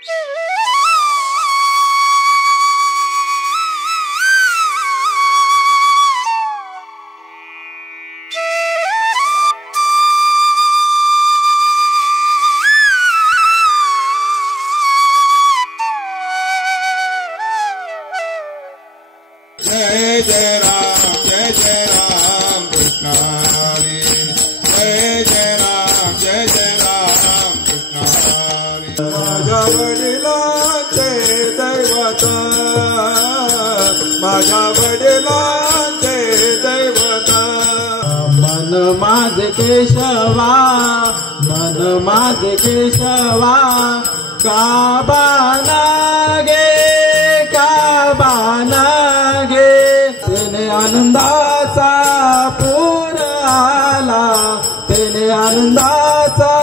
जय जय राम कृष्ण हरी। जय जय राम कृष्ण हरी। माझ्या वडिलांचे दैवत, माझ्या वडिलांचे दैवत। मन माझे केशवा, मन माझे केशवा, काबाना गे काबाना गे। तेने आनंदाचा पूर आला, तेने आनंदाचा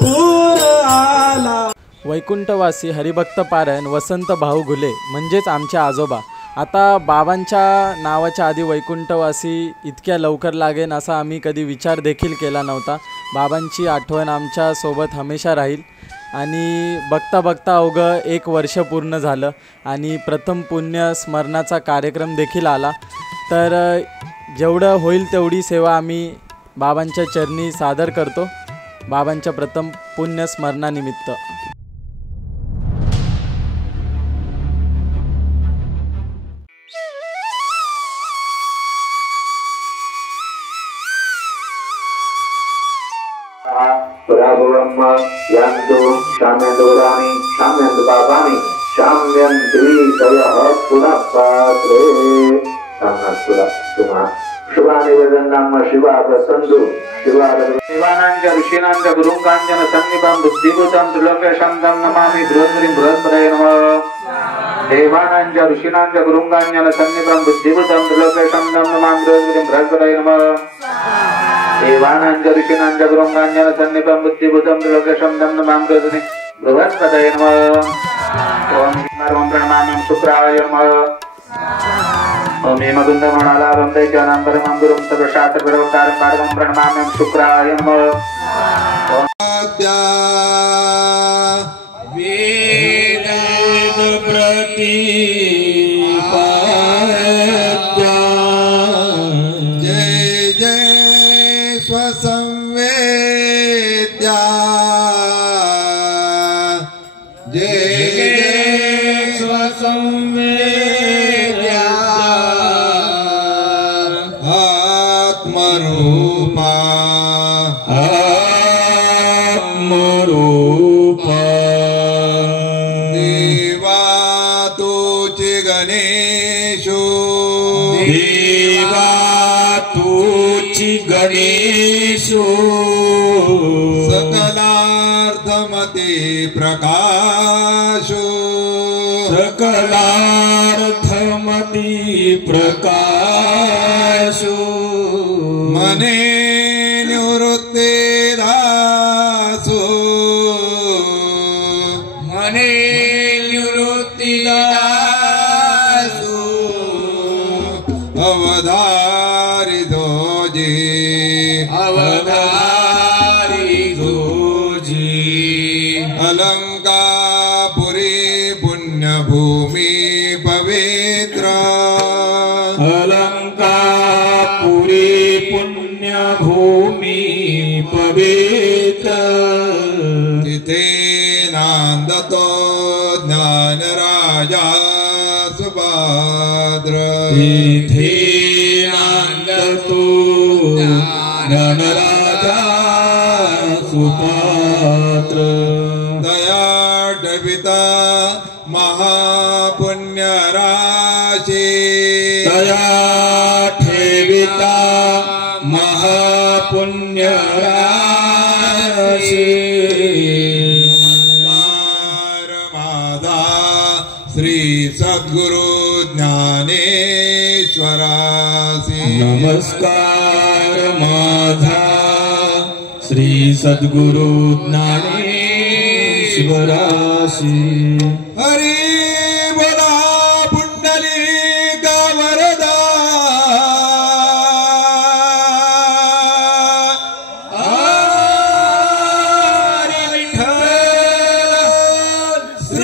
पूर आला। वैकुंठवासी हरिभक्त पारायण वसंत भाऊ घुले म्हणजेच आमचे आजोबा। आता बाबांच्या नावाच्या आधी वैकुंठवासी इतक्या लवकर लागेन असा आम्ही कधी विचार देखील केला नव्हता। बाबांची आठवण आमच्या सोबत हमेशा राहील आणि बघता बघता अवघं 1 वर्ष पूर्ण झालं आणि प्रथम पुण्य स्मरणाचा कार्यक्रम देखील आला। तर जेवढं होईल तेवढी सेवा आम्ही बाबांच्या चरणी सादर करतो बाबांच्या प्रथम पुण्य स्मरणानिमित्त। पुराभवम्म यांतु शाम्यन्दुराणि शाम्यन्दु पापानि शाम्यन्त्रीतयः पुनःपात्रे। शाम्यस्तुला तुम्हा शिवानिवेदनाम शिवा प्रसन्नु शिवा देवानांच्या ऋषीनांच्या गुरुकांजन सन्निभं बुद्धिभूतं त्रिलोकेशं तं नमामि बृहद्गिरिं बृहस्पतये नमः। देवानांच्या ऋषीनांच्या गुरुकांजन सन्निभं बुद्धिभूतं त्रिलोकेशं तं नमामि बृहद्गिरिं बृहस्पतये नमः। देवानांच्या ऋषीनांच्या गुरुकांजन सन्निभं बुद्धिभूतं त्रिलोकेशं तं नमामि बृहस्पतये नमः। ओम प्रणमामि शुक्राय नमः। ओम हेमकुंडमणालाभं दैत्यानां परमं गुरुं सर्वशास्त्रविरोधारं पारमं प्रणमाम्यहं शुक्राय नमः। वेद प्रतिपाद्या जय जय स्वसंवेद्या जय जय स्वसंवेद्या आत्मरूपा आत्मरूपा देवा तुझे गणेशो देवा तुझी गणेशो सकलार्थमते प्रकाशो सकलार्थमते प्रकाशो मने निवृत्ते दासो मने निवृत्ति दासो अवधारी दोजी अवधारी दोजी अलंकापुरी पुण्यभूमि पवित्र अलंकापुरी पुण्यभूमि पवित्र तिथे नांदतो ज्ञानराजा सुभद्र तिथे नांदतो ज्ञानराजा सुभद्र दया डबिता महापुण्य राशी दया ठेविता महापुण्य राशी श्री सद्गुरु ज्ञानेश्वरासी नमस्कार माझा श्री सद्गुरु ज्ञानेश्वरासी। हरी बोला पुंडलिका वरदा हरी विठ्ठल श्री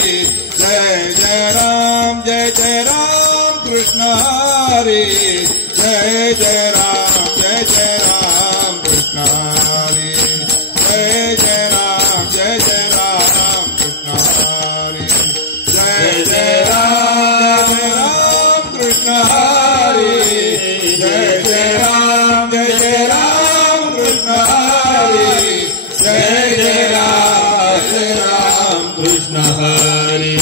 जय जय राम कृष्ण हरी जय जय राम कृष्ण हरी जय जय राम कृष्ण हरी जय जय राम कृष्ण हरी जय जय राम कृष्ण हरी जय जय राम कृष्ण हरी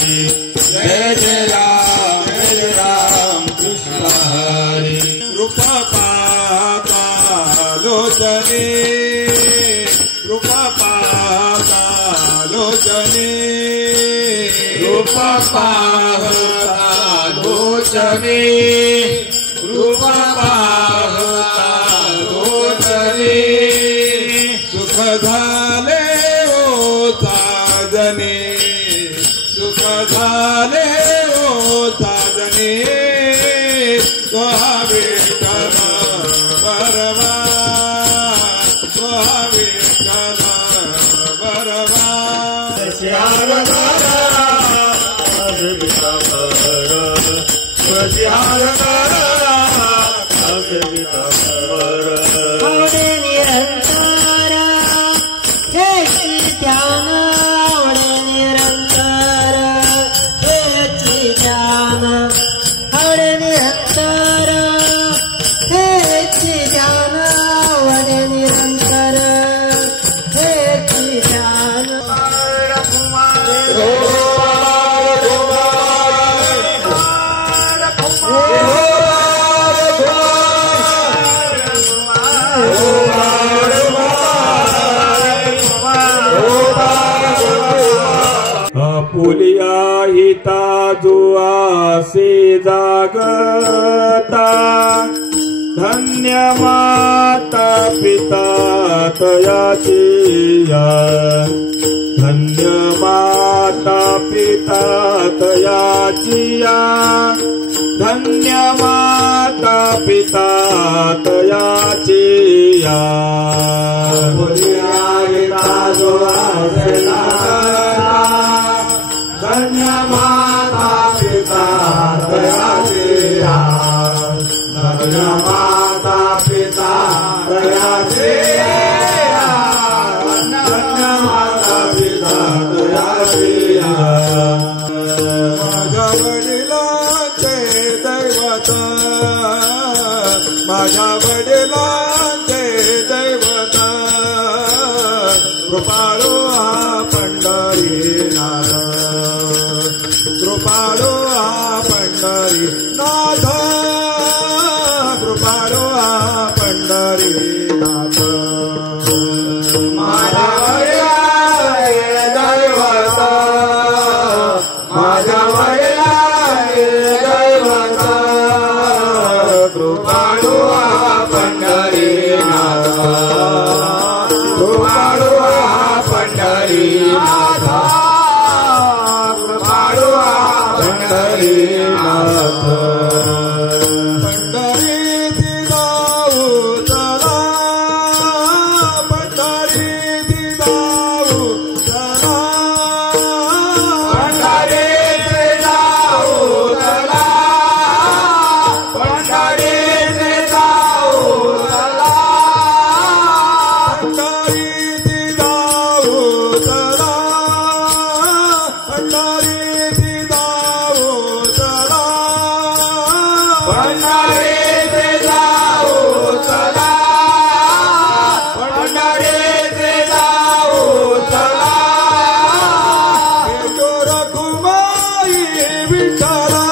जय जय राम कृष्ण हरी रूप पाता लोचने रूप पाता लोचने रूप पाता लोचने रूप पाता लोचने सुख झाले ओ साजने सुख झाले ओ साजने सोहा विठ्ठल बरवा सोहा विठ्ठल बरवा आवडे निरंतर हे चित्यान आवडे निरंतर हे चित्यान आवडे निरंतर हे चित्यान आवडे निरंतर हे चित्यान पुलिया हिता जो आसे जागता धन्य माता पिता तयाचिया धन्य माता पिता तयाचिया धन्य माता पिता तयाचिया पुलिया हिता जो आसे धन्य माता पिता दयाचिया धन्य माता पिता दयाचिया धन्य माता पिता दयाचिया माझ्या वडिलांचे दैवत माझ्या वडिलांचे दैवत कृपाळू हा पंढरीनाथ कृपाळू हा पंढरीनाथ कृपाळू हा पंढरीनाथ माझ्या वडिलांचे दैवत माझ्या वडिलांचे दैवत कृपाळू हा पंढरीनाथ कृपाळू हा पंढरीनाथ कृपाळू हा पंढरीनाथ पंढरीची जाऊ चला पंढरीची जाऊ चला पंढरीची जाऊ चला पंढरीची जाऊ चला पंढरीची जाऊ चला पंढरीची जाऊ चला पंढरीची जाऊ चला पंढरीची जाऊ चला भेटू रखुमाई विठ्ठला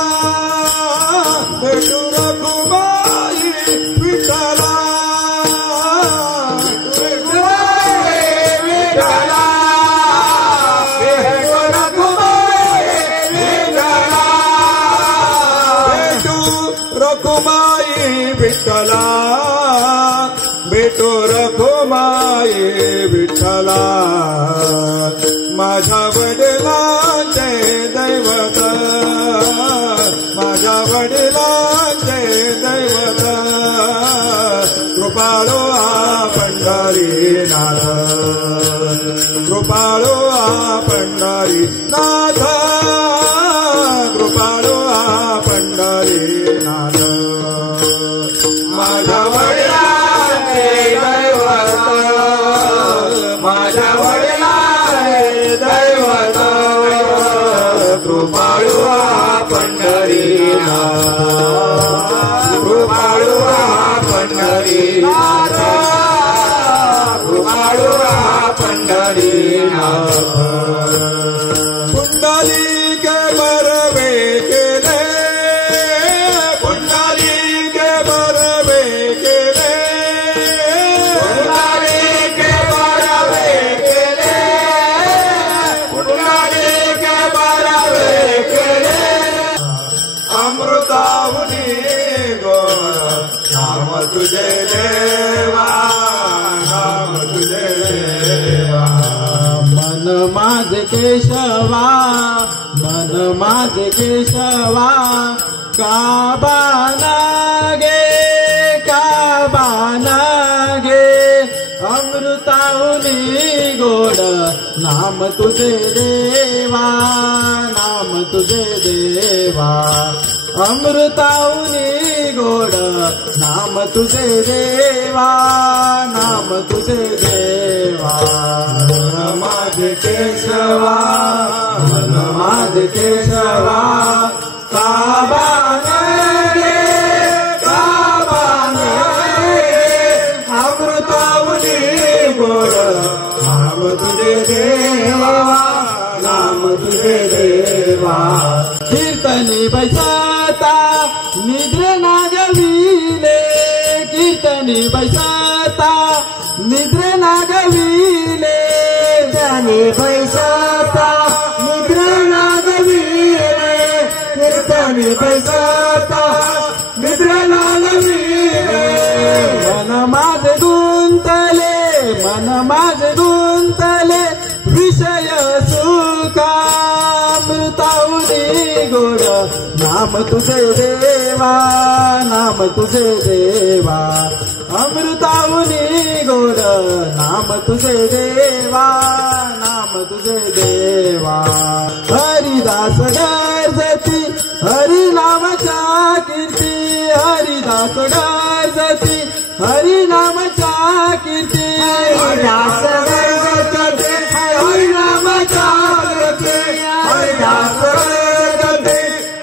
भेटू रखुमाई विठ्ठला भेटू विठ्ठला भेटू रखुमाई विठ्ठला भेटू रखुमाई विठ्ठला भेटू रखुमाई विठ्ठला माझ्या वडिलांचे दैवत माझ्या वडिलांचे दैवत कृपाळू हा पंढरीनाथ पंढरीनाथ कृपाळू हा पंढरीनाथ कृपाळू हा पंढरीनाथ माझ्या वडिलांचे दैवत माझ्या वडिलांचे दैवत कृपाळू हा पंढरीनाथ कृपाळू हा पंढरीनाथ कृपाळू हा पंढरीनाथ पुंडलिक बरवे केले पुंडलिक बरवे केले पुंडलिक बरवे केले पुंडलिक बरवे केले अमृताहुनी गोड नाम तुझे देवा नाम तुझे देवा मन माझे केशवा मन माझे केशवा काबाना गे अमृताहुनी गोड नाम तुझे देवा नाम तुझे देवा अमृताहुनी गोड नाम तुझे देवा नाम तुझे देवा मन माझे केशवा मन माझे केशवा काबाना गे अमृताहुनी गोड नाम तुझे देवा नाम तुझे देवा कीर्तनी बैसाता निद्र नागविले कीर्तनी बैसाता निद्र नागविले कीर्तनी बैसाता निद्र नागविले कीर्तनी बैसाता निद्र नागविले मन माझे गुंतले विषय सुखामृताहुनी गोड नाम तुझे देवा नाम तुझे देवा अमृताहुनी गोड नाम तुझे देवा नाम तुझे देवा हरिदास गर्जती हरिनामच्या कीर्ती हरिदास गर्जती हरिनामच्या कीर्ती हरिदास गर्जते हरिनामच्या कीर्ती हरिदास गर्जते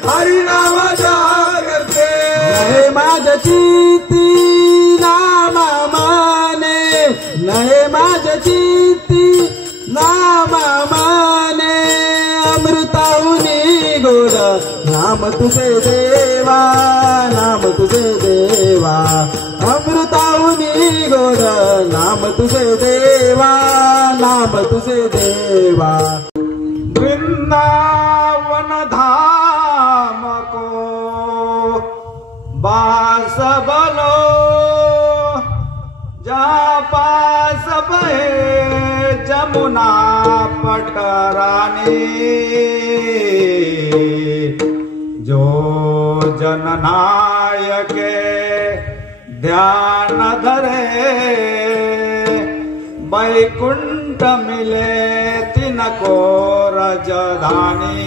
हरिनामच्या कीर्ती नहे माझ्या चित्ती नाम माने नहे माझ्या चित्ती नाम माने अमृताहुनी गोड नाम तुझे देवा नाम तुझे देवा अमृताहुनी गोड नाम तुझे देवा नाम तुझे देवा वृंदावन धाम को बास बलो जा पास बहे जमुना पटरानी जो जननायक ध्यान धरे वैकुंठ मिले तिनको रजधानी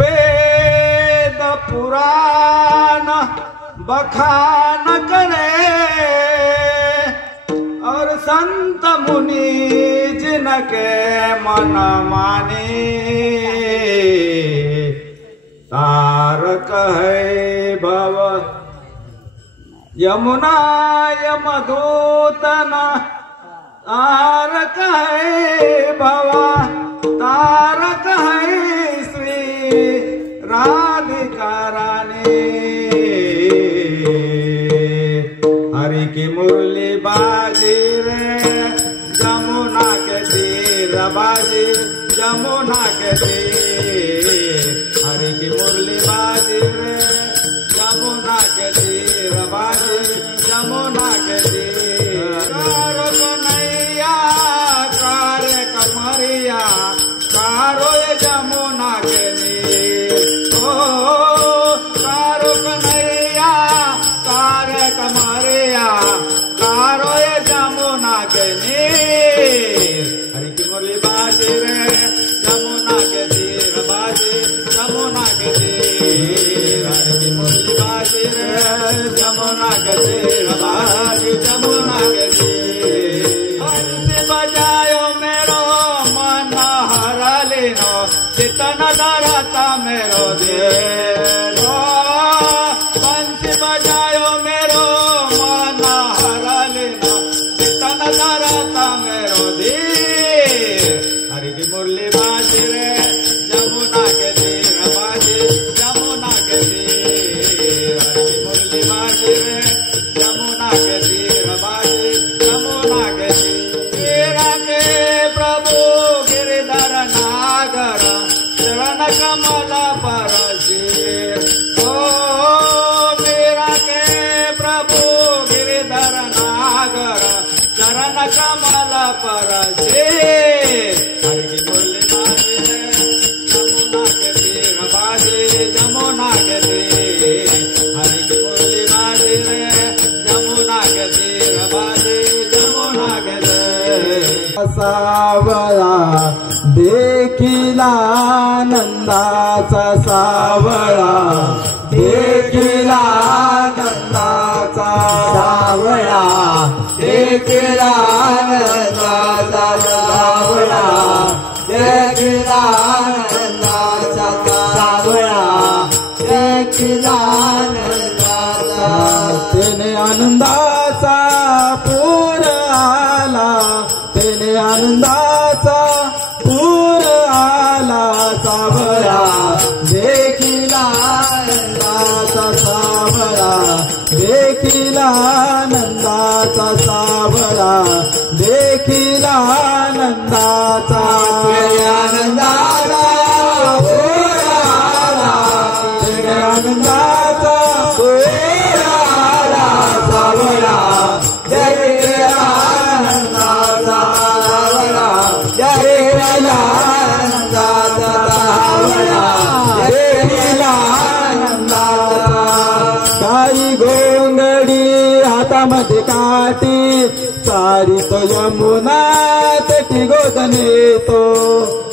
वेद पुराण बखान करे और संत मुनि जिनके मन मानी तारक है भव यमुना यमदूतन तारक है भवा तारक है श्री राधिका रानी हरि की मुरली बाजी रे जमुना के तीर बाजी जमुना के तीर हरि की मुरली बाजी रे जमुना के तीर बाजी जमुना के तीर कारो कन्हैया कारे कमरिया कारो ये जमुना के नीर ओ कारो कन्हैया कारे कमरिया के नीर हरि की मुरली बाजे रे जमुना के तीर बाजे जमुना के तीर हरि की मुरली बाजे रे जमुना के तीर बाजे जमुना के तीर हंस बजायो मेरो मन हर लेनो चितन धरता मेरो देव हंस बजायो मेरो मन हर लेनो चितन धरता मेरो देव हरि की मुरली बाजे रे जमुना के तीर बाजे जमुना के तीर हरि की मुरली बाजे रे जमुना के तीर बाजे जमुना के तीर के प्रभु गिरिधर नागर चरण कमल पर ओ मेरा के प्रभु गिरिधर नागर चरण कमल पर हरि की मुरली बाजे रे जमुना के तीर बाजे जमुना के तीर हरि की मुरली बाजे रे जमुना के तीर बाजे जमुना के तीर सावळा देखिला नंदाचा सावळा देखिला नंदाचा सावळा देखिला नंदाचा सावळा देखिला नंदाचा सावळा देखिला नंदाचा तेने आनंदाचा पूर आला तेने आनंदाचा पूर आला सावळा देखिला नंदाचा सावळा देखिला नंदाचा सावळा देखिला नंदाचा आनंदाला पूर आला तेने आनंदाचा पूर आला सावळा देखिला नंदाचा सावळा देखिला नंदाचा सावळा देखिला नंदाचा काही गोंगडी हातामध्ये काठी सारी तो यमुना तटी गोदन येतो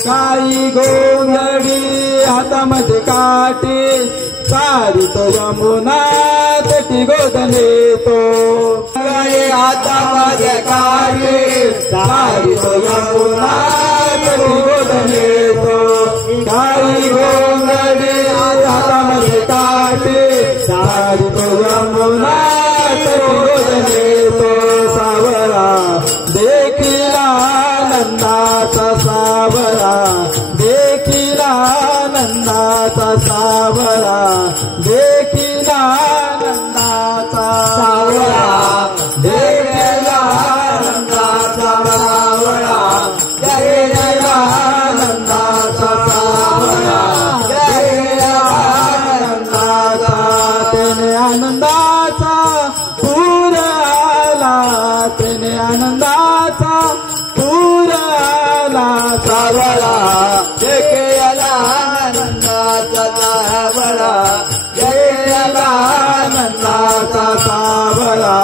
काही गोंगडी हातामध्ये काठी सारी तो यमुना तटी गोदन येतो काही हातामध्ये काठी सारी तो यमुना तटी गोदन येतो काही गोंगडी हातामध्ये काठी सारी तो यमुना तटी गोदन येतो सावळा देखिला नंदाचा सावळा देखिला नंदाचा सावळा देखिला नंदाचा सावळा देखिला नंदाचा सावळा देखिला नंदाचा सावळा देखिला नंदाचा तेने आनंदाचा पूर आला तेने आनंदाचा पूर आला सावळा देखिला नंदाचा सावळा देखिला नंदाचा सावळा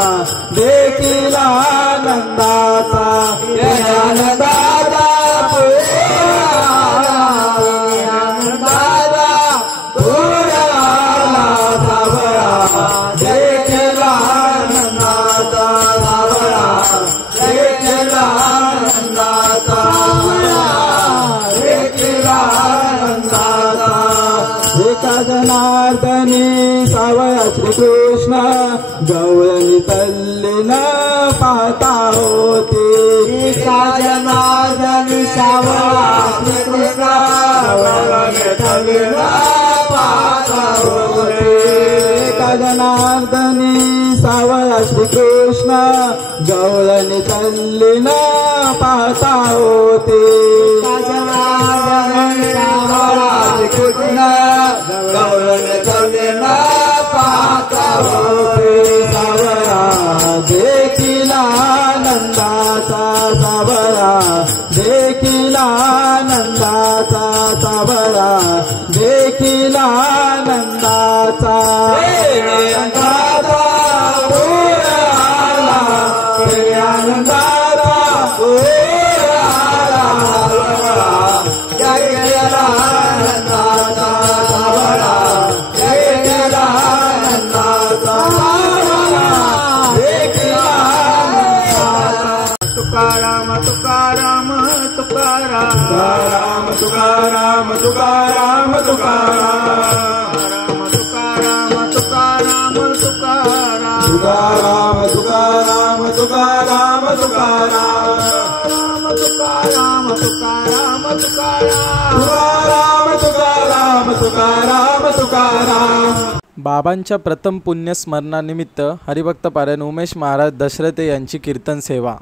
देखिला नंदाचा आनंदाचा पूर आला आनंदाचा पूर आला सावळा देखिला नंदाचा सावळा देखिला नंदाचा सावळा देखिला नंदाचा एका जनार्दनी सावळा श्रीकृष्ण गवळणी तल्लीन पाहता होते एका जनार्दनी सावळा श्रीकृष्ण गवळणी तल्लीन पाहता होते एका जनार्दनी सावळा श्रीकृष्ण गवळणी तल्लीन पाहता होते एका जनार्दनी सावळा श्रीकृष्ण गवळणी तल्लीन पाहता होते सावळा देखिला नंदाचा सावळा देखिला नंदाचा सावळा देखिला नंदाचा आनंदाचा पूर आला आनंदाचा तुकाराम तुकाराम तुकाराम तुकाराम तुकाराम तुकाराम तुकाराम तुकाराम तुकाराम तुकाराम तुकाराम तुकाराम तुकाराम तुकाराम तुकाराम तुकाराम. बाबांच्या प्रथम पुण्यस्मरणानिमित्त हरिभक्त पारायण उमेश महाराज दशरथे यांची कीर्तन सेवा.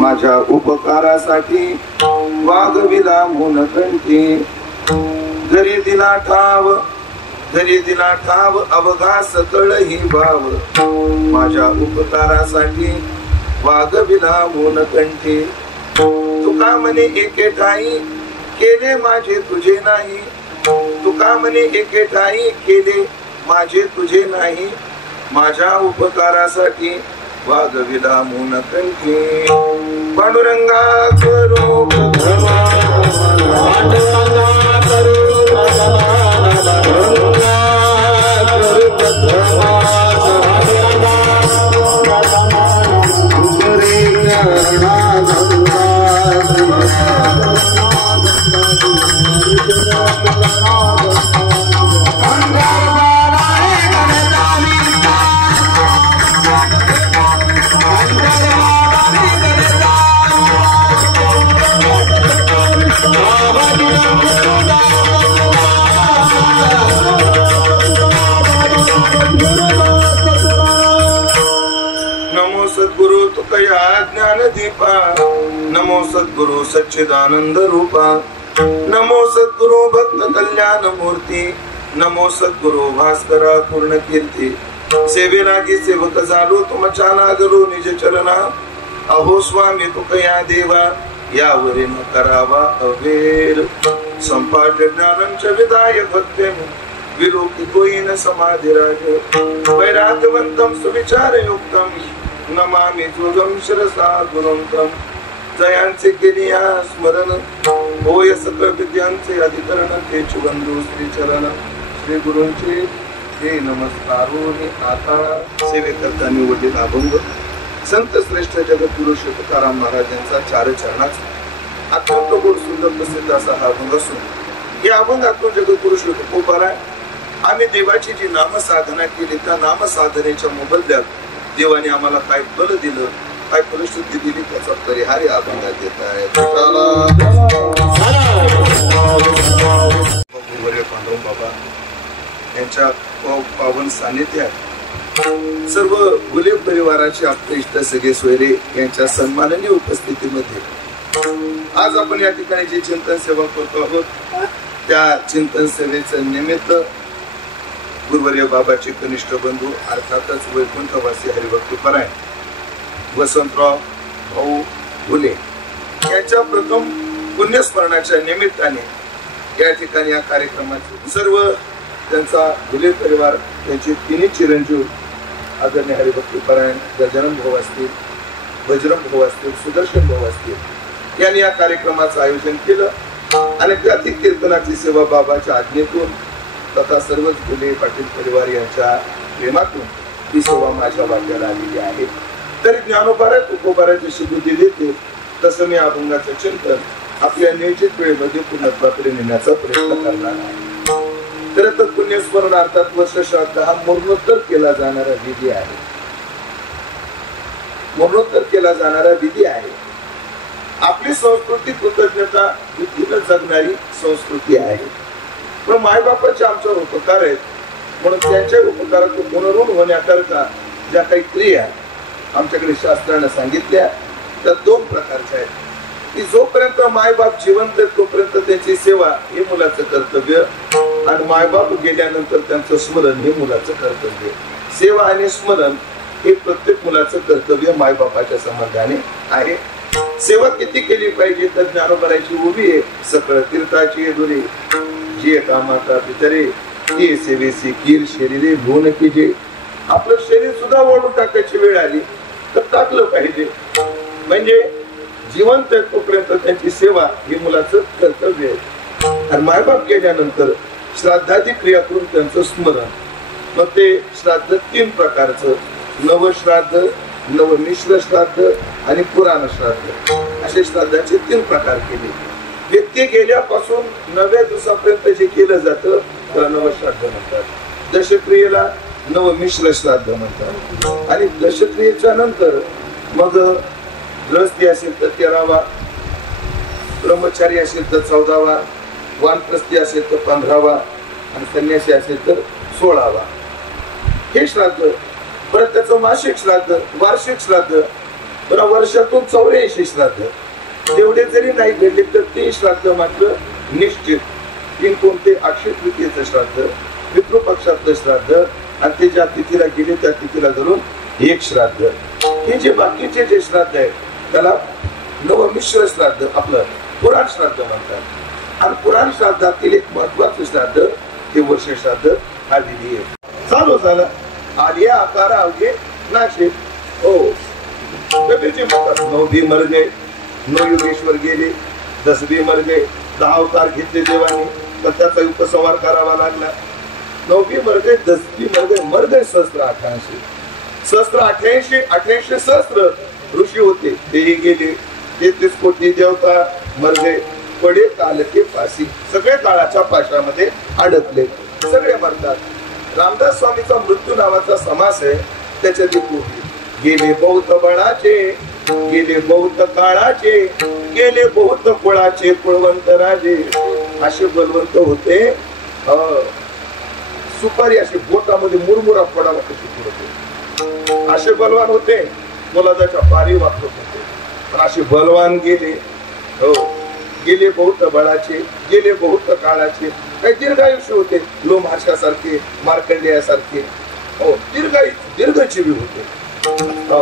माझ्या उपकारासाठी वागविला मुनकंठी, घरी दिला ठाव अवघा सकळ ही भाव, माझ्या उपकारासाठी वागविला मुनकंठी. तुका म्हणे एके ठाई केले माझे तुझे नाही, तुका म्हणे एके ठाई केले माझे तुझे नाही, माझ्या उपकारासाठी वागविला मुन कंठी, पांडुरंगा करू ज्ञान दीपा, नमो सद्गुरु सच्चिदानंद रूपा, नमो सद्गुरु भक्त कल्याण मूर्ती, नमो सद्गुरु भास्करा पूर्ण कीर्ती, सेवे लागी सेवक झालो तुमच्या लागलो निज चरणा, अहो स्वामी तुकया देवा यावरी न करावा अवेर, संपाट ज्ञानंच विदाय भक्तेन विलोकी कोईन समाधिराज, वैराग्यवंतम सुविचार युक्तम नमामि तुझं शिरसा गुरुंतम, जयांचे केली स्मरण होय सकळ विद्यांचे अधिकरण, तेच बंधू श्री चरण श्री गुरूंचे हे नमस्कार. आता सेवे करता निवडलेत अभंग संत श्रेष्ठ जगद्गुरु तुकाराम महाराजांचा चार चरणाचा अत्यंत गोड सुंदर प्रसिद्ध असा हा अभंग असून या अभंगातून जगद्गुरु तुकोबाराय आम्ही देवाची जी नामसाधना केली त्या नामसाधनेच्या मोबदल्यात देवाने आम्हाला काय बल दिलं, काय परिस्थिती दिली त्याचा परिहार या अभंगात देत आहे. पांडुरंग बाबा यांच्या पावन सानिध्यात सर्व गुले परिवाराचे आपले इष्ट सगळे सोयरे यांच्या सन्माननीय उपस्थितीमध्ये आज आपण या ठिकाणी जे चिंतन सेवा करतो आहोत त्या चिंतन सेवेचं निमित्त गुरुवर्य बाबाचे कनिष्ठ बंधू अर्थातच वैकुंठवासी हरिभक्तपरायण वसंतराव भाऊ घुले यांच्या प्रथम पुण्यस्मरणाच्या निमित्ताने या ठिकाणी या कार्यक्रमाचे सर्व त्यांचा घुले परिवार त्यांचे तिन्ही चिरंजीव आदरणीय हरिभक्तपरायण गजानन भाऊ असतील, बजरंग भाऊ असतील, सुदर्शन भाऊ असतील यांनी या कार्यक्रमाचं आयोजन केलं आणि त्यातील कीर्तनाची सेवा बाबाच्या आज्ञेतून तथा सर्वच घुले पाटील परिवार यांच्या प्रेमातून ही सेवा माझ्या वाट्याला आलेली आहे. तरी ज्ञानोबाराय तुकोबाराय जशी बुद्धी देते तसं मी अभंगाचं चिंतन आपल्या नियोजित वेळेमध्ये पूर्णत्वाकडे नेण्याचा प्रयत्न करणार आहे. तर पुण्यस्मरण अर्थात वर्ष श्राद्ध हा मरणोत्तर केला जाणारा विधी आहे. मरणोत्तर केला जाणारा विधी आहे. आपली संस्कृती कृतज्ञता बुद्धीनं जगणारी संस्कृती आहे. पण मायबापाचे आमच्यावर उपकार आहेत म्हणून त्यांच्या उपकारातून पुनरुण होण्याकरता ज्या काही क्रिया आमच्याकडे शास्त्राने सांगितल्या त्या दोन प्रकारच्या आहेत की जोपर्यंत मायबाप जिवंत तोपर्यंत त्यांची सेवा हे मुलाचं कर्तव्य आणि मायबाप गेल्यानंतर त्यांचं स्मरण हे मुलाचं कर्तव्य. सेवा आणि स्मरण हे प्रत्येक मुलाचं कर्तव्य मायबापाच्या संबंधाने आहे. सेवा किती केली पाहिजे तर ज्ञानोबारायची उभी आहे सकळ तीर्थाची दुरी जी कामाता पितरे ती सेवेसी कीर शरीरे भून कीजे. आपलं शरीर सुद्धा ओढून टाकायची वेळ आली तर टाकलं पाहिजे. म्हणजे जिवंत तोपर्यंत त्यांची सेवा ही मुलाचं कर्तव्य आहे. आणि मायबाप गेल्यानंतर श्राद्धादी क्रिया करून त्यांचं स्मरण. मग ते श्राद्ध तीन प्रकारचं नवश्राद्ध, नवमिश्र श्राद्ध आणि पुराण श्राद्ध असे श्राद्धाचे तीन प्रकार केले. व्यक्ती गेल्यापासून 9व्या दिवसापर्यंत जे केलं जातं त्याला नवश्राद्ध म्हणतात. दशक्रियेला नवमिश्र श्राद्ध म्हणतात. आणि दशक्रियेच्या नंतर मग गृहस्थी असेल तर 13वा, ब्रह्मचारी असेल तर 14वा, वानप्रस्थी असेल तर 15वा आणि संन्यासी असेल तर 16वा हे श्राद्ध. परत त्याचं मासिक श्राद्ध, वार्षिक श्राद्ध, बरं वर्षातून 84 श्राद्ध. तेवढे जरी नाही घडले तर ते श्राद्ध मात्र निश्चित. तीन कोणते? अक्षय तृतीयेचं श्राद्ध, पितृपक्षातलं श्राद्ध आणि ते ज्या तिथीला गेले त्या तिथीला धरून एक श्राद्ध. हे जे बाकीचे जे श्राद्ध आहेत त्याला नवमिश्र श्राद्ध आपलं पुराण श्राद्ध म्हणतात. आणि पुराण श्राद्धातील एक महत्वाचं श्राद्ध हे वर्ष श्राद्ध हा विधी आहे. चालू झाला आलिया आकार अवघे नाशे. हो कबीरजी म्हणतात 9 भी मर गए, 9 योगेश्वर गेले, 10 भी मर गए. 10 अवतार घेतले देवाने तर त्याचा उपसंहार करावा लागला. 9 भी मर गए, 10 भी मर गए सहस्त्र 88. सहस्त्र 88 सहस्त्र ऋषी होते तेही गेले. 33 कोटी देवता मर गए, पडे काल के फाशी. सगळे काळाच्या पाशामध्ये अडकले, सगळे मरतात. रामदास स्वामीचा मृत्यू नावाचा समास आहे, त्याच्यात गेले बहुत बळाचे, गेले बहुत काळाचे, गेले बहुत कुळाचे कुळवंत राजे. असे बलवंत होते, सुपारी अशी बोटामध्ये मुरमुरा पडावा कशी पडते, असे बलवान होते. मुलादाच्या पारी वापरत होते, पण असे बलवान गेले. हो गेले बहुत बळाचे, गेले बहुत काळाचे. काही दीर्घायुष्य होते, लोमहर्षासारखे, मार्कंडेयासारखे. हो दीर्घजीवी होते. हो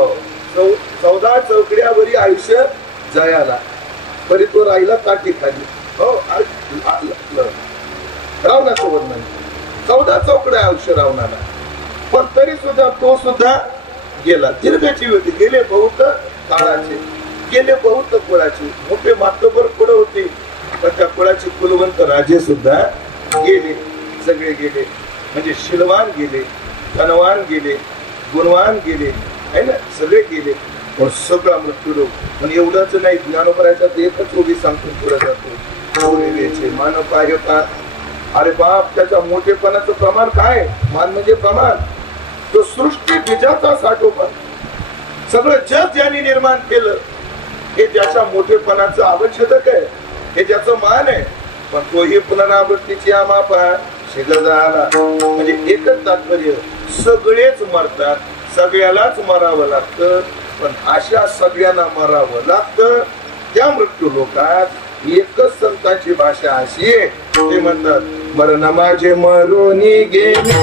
14 चौकड्यावरी आयुष्य जयाला, तरी तो राहिला काठी खाली. हो रावणाचं वर्णन 14 चौकड्या आयुष्य रावणाला, पण तरी सुद्धा तो सुद्धा गेला. दीर्घजीवी होते, गेले बहुत काळाचे, गेले बहुत कुळाचे. मोठे मातबर कुळ होते, पण त्या कुळाचे कुलवंत राजे सुद्धा गेले, सगळे गेले. म्हणजे शीलवान गेले, धनवान गेले, गुणवान गेले, है ना, सगळे गेले. पण सगळा मृत्यू लोक. पण एवढंच नाही, ज्ञानोबराच्या एकच उभी सांगतो पुढे जातो मान पाय का. अरे बाप, त्याच्या मोठेपणाचं प्रमाण काय? मान म्हणजे प्रमाण. तो सृष्टी बीजाचा साठोपण, सगळं जग ज्यांनी निर्माण केलं हे त्याच्या मोठेपणाचं आवश्यक आहे, हे ज्याचं मान आहे. पण तोही पुनरावृत्तीची आमापा शिगजाला. म्हणजे एकच तात्पर्य, सगळेच मरतात, सगळ्यालाच मरावं लागतं. पण अशा सगळ्यांना मरावं लागतं त्या मृत्यू लोकात एकच संतांची भाषा अशी आहे, ते म्हणतात मरण माझे मरोनी गेले,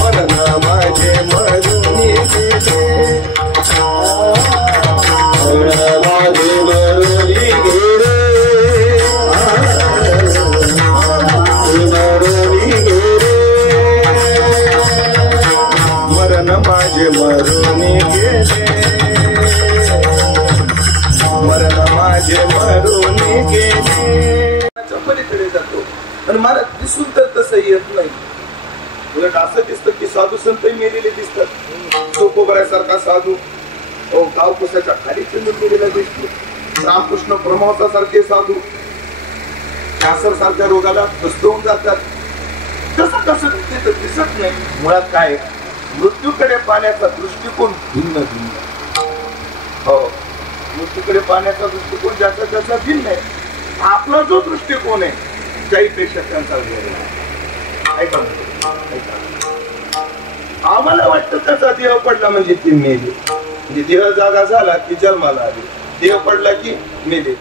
मरण माझे मरोनी गेले, मरण माझे मरोनी गेले, मरोनी गेले, मरण माझे मरोनी गेले, मरण माझे मरोनी गेले. पलीकडे जातो आणि मला दिसून तर तसं येत नाही. उलट असं दिसतं की साधू संत मेलेले दिसतात. चोकोबऱ्यासारखा साधू गावकुशाच्या खाली मेलेला दिसतो. रामकृष्ण परमहंसासारखे साधू कॅन्सर सारख्या रोगाला त्रस्त होऊन जातात. तसं कसं दिसत नाही. मुळात काय, मृत्यूकडे पाहण्याचा दृष्टिकोन भिन्न भिन्न. हो मृत्यूकडे पाहण्याचा दृष्टिकोन ज्याचा त्याचा भिन्न आहे. आपला जो दृष्टिकोन आहे त्याहीपेक्षा त्यांचा ऐका, आम्हाला वाटतं त्याचा देह पडला म्हणजे ती मेली. म्हणजे देह जागा झाला की जन्माला आली, देह पडला की मेले.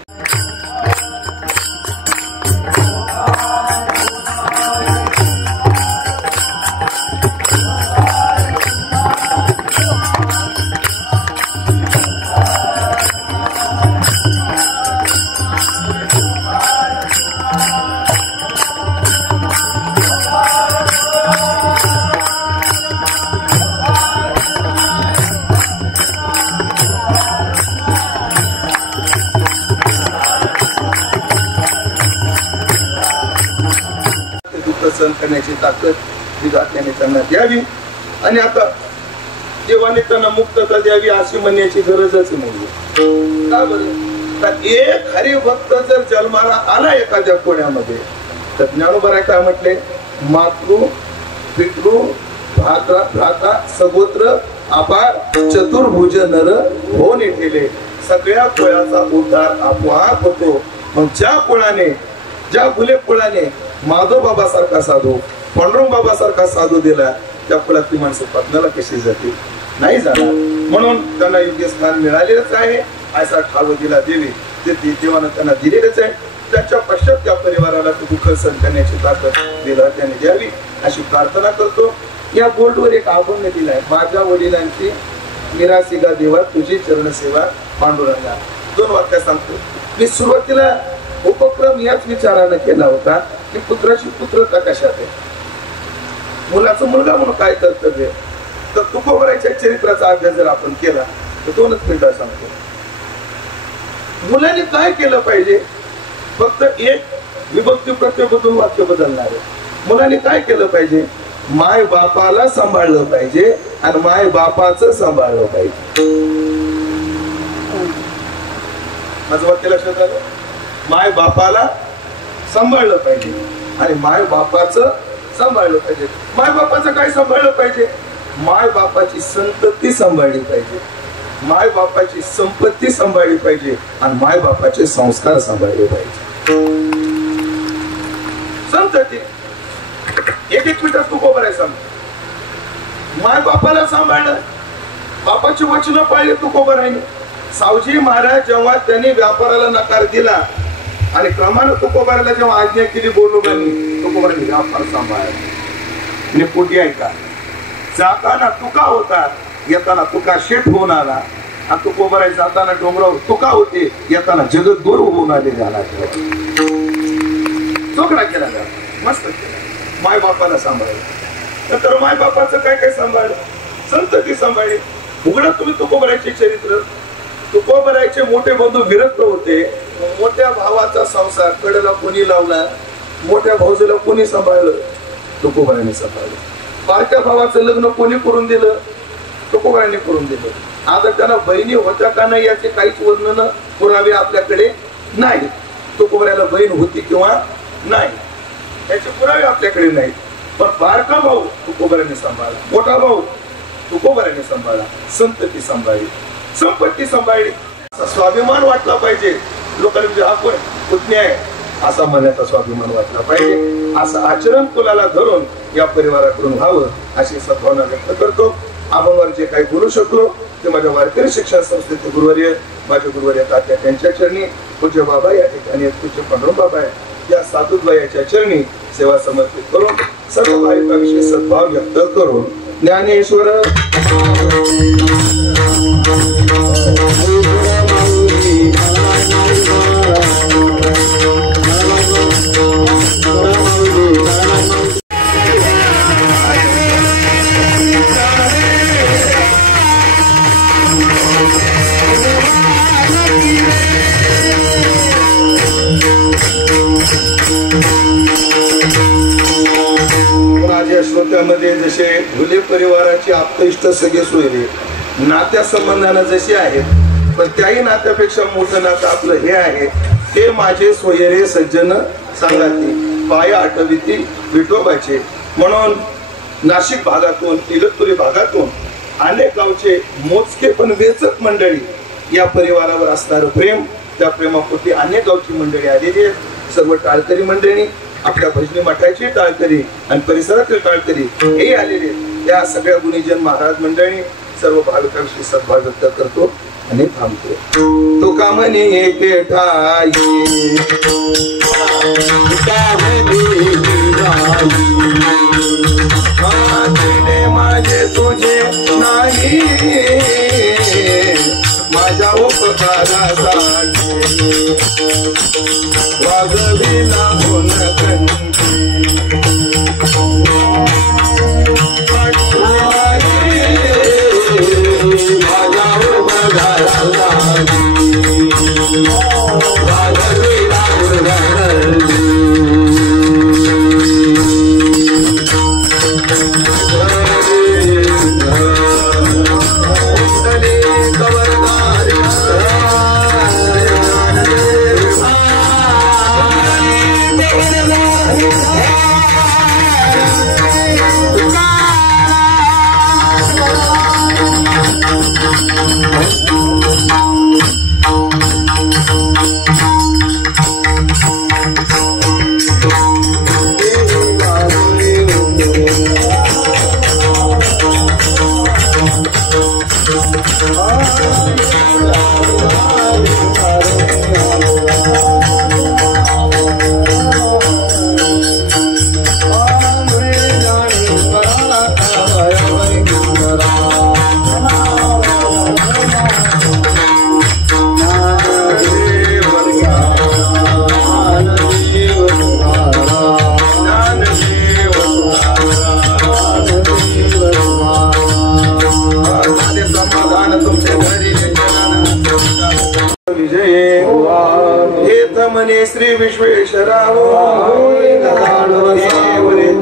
सहन करण्याची ताकद विधात्याने त्यांना द्यावी. आणि आता देवाने त्यांना मुक्तता द्यावी अशी म्हणण्याची गरजच नाही. का बरं? तर एक हरिभक्त जर जन्माला आला एखाद्या कोण्यामध्ये तर ज्ञानोबराय काय म्हटले, मातृ पितृ भ्राता भ्राता सगोत्र अपार चतुर्भुज नर होऊन ठेले. सगळ्या कुळाचा उद्धार आपोआप होतो. मग ज्या कुळाने, ज्या फुले कुळाने माधव बाबा सारखा साधू, पांडुरंग बाबा सारखा साधू दिला, त्या कुळातली माणसं पत्नाला कशी जातील? नाही जाणार. म्हणून त्यांना योग्य स्थान मिळालेलंच आहे. असा ठाव दिला देवी, ते देवानं त्यांना दिलेलंच आहे. त्याच्या पश्चात त्या परिवाराला दुःख सहन करण्याची ताकद विधात्याने द्यावी अशी प्रार्थना करतो. या बोर्डवर एक अभंग दिलाय, माझ्या वडिलांची निरासिगा देवा तुझी चरणसेवा पांडुरंगा. 2 वाक्य सांगतो. मी सुरुवातीला उपक्रम याच विचाराने केला होता की पुत्राची पुत्रता कशात आहे, मुलाचं मुलगा म्हणून काय कर्तव्य. तर तुकोबराच्या चरित्राचा अभ्यास जर आपण केला तर 2च मिनिटं सांगतो. मुलांनी काय केलं पाहिजे, फक्त एक विभक्ती प्रत्यय बदलून वाक्य बदलणार आहे. मुलांनी काय केलं पाहिजे, माय बापाला सांभाळलं पाहिजे आणि माय बापाचं सांभाळलं पाहिजे. माझं वाक्य लक्षात आलं, माय बापाला सांभाळलं पाहिजे आणि माय बापाचं सांभाळलं पाहिजे. माय बापाचं काय सांभाळलं पाहिजे, माय बापाची संतती सांभाळली पाहिजे, माय बापाची संपत्ती सांभाळली पाहिजे आणि माय बापाचे संस्कार सांभाळले पाहिजे. संतती एक मिनिटात तू कोबर आहे सांग. माय बापाला सांभाळलं, बापाची वचनं पाळली तू कोबर आहे. सावजी महाराज जेव्हा त्यांनी व्यापाराला नकार दिला आणि क्रमानं तुकोबाराला जेव्हा आज्ञा केली बोलूबानी, तुकोबाराने व्यापार सांभाळला. निपुटी ऐका, जाताना तुका होता, येताना तुका शेठ होऊन आला. आणि तुकोबारा जाताना डोंगरावर तुका होते, येताना जगद्गुरु होऊन आले. झाला चोकडा केला, मस्त केला. माय बापाला सांभाळलं. नंतर माय बापाचं काय काय सांभाळलं, संतती सांभाळली. उघडत तुम्ही तुकोबाराचे चरित्र. तुकोबाराचे मोठे बंधू विरक्त होते. मोठ्या भावाचा संसार कडेला कोणी लावला, मोठ्या भाऊजीला कोणी सांभाळलं, तुकोबाराने सांभाळलं. बारक्या भावाचं लग्न कोणी करून दिलं, तुकोबाराने करून दिलं. आता त्यांना बहिणी होत्या का नाही याचे काहीच वर्णन पुरावे आपल्याकडे नाही. तुकोबाराला बहीण होती किंवा नाही याचे पुरावे आपल्याकडे नाही. पण बारका भाऊ तुकोबाराने सांभाळला, मोठा भाऊ तुकोबाराने सांभाळला, संतती सांभाळली, संपत्ती सांभाळली. स्वाभिमान वाटला पाहिजे लोकांना, म्हणजे आपण पुतणी आहे असा मनाचा स्वाभिमान वाटला पाहिजे. असं आचरण कुलाला धरून या परिवाराकडून व्हावं अशी सद्भावना व्यक्त करतो. आपण जे काही बोलू शकलो ते माझ्या वारकरी शिक्षण संस्थेचे गुरुवर्य, माझे गुरुवर्य तात्या त्यांच्या चरणी, पूज्य बाबा या ठिकाणी पूज्य पांडुरंग बाबा आहे, या साधुद्वयाच्या चरणी सेवा समर्पित करून सर्व भाविकांविषयी सद्भाव व्यक्त करून ज्ञानेश्वर श्रोत्यामध्ये जसे भुले परिवाराचे आप्तइष्ट सगळे सोयरे नात्या संबंधानं जसे आहेत, पण त्याही नात्यापेक्षा मोठं नातं आपलं हे आहे. ते माझे सोयरे सज्जन सांगाती पाया आठविती विठोबाचे. म्हणून नाशिक भागातून, इगतपुरी भागातून अनेक गावचे मोजके पण वेचक मंडळी या परिवारावर असणारं प्रेम, त्या प्रेमापोटी अनेक गावची मंडळी आलेली आहेत. सर्व टाळकरी मंडळी, आपल्या भजनी मठाची टाळकरी आणि परिसरातील टाळकरी हे आलेले, या सगळ्या गुणीजन महाराज मंडळी सर्व भाविकांशी सद्भाव व्यक्त करतो आणि थांबतो. तुका म्हणे येते ठाई माझे तुझे नाही, माझ्या उपकारासाठी वागविला होन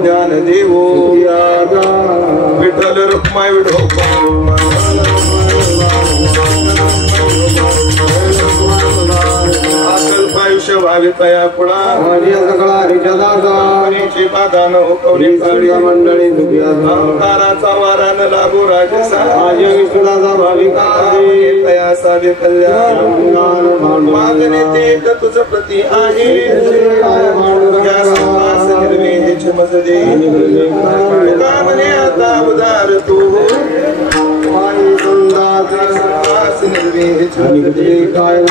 ज्ञान देवो विठ्ठल रुक्माई आयुष्य भावी तया पुढा बाधा न होकवली मंडळी अहंकाराचा वारा न लागू राजसा तया सावे कल्याण मागणे ते एक तुझ प्रती आहे या संतास निर्वेहेच मजदे तुका म्हणे आता उदार तू संतास निर्वेहेच मजदे काय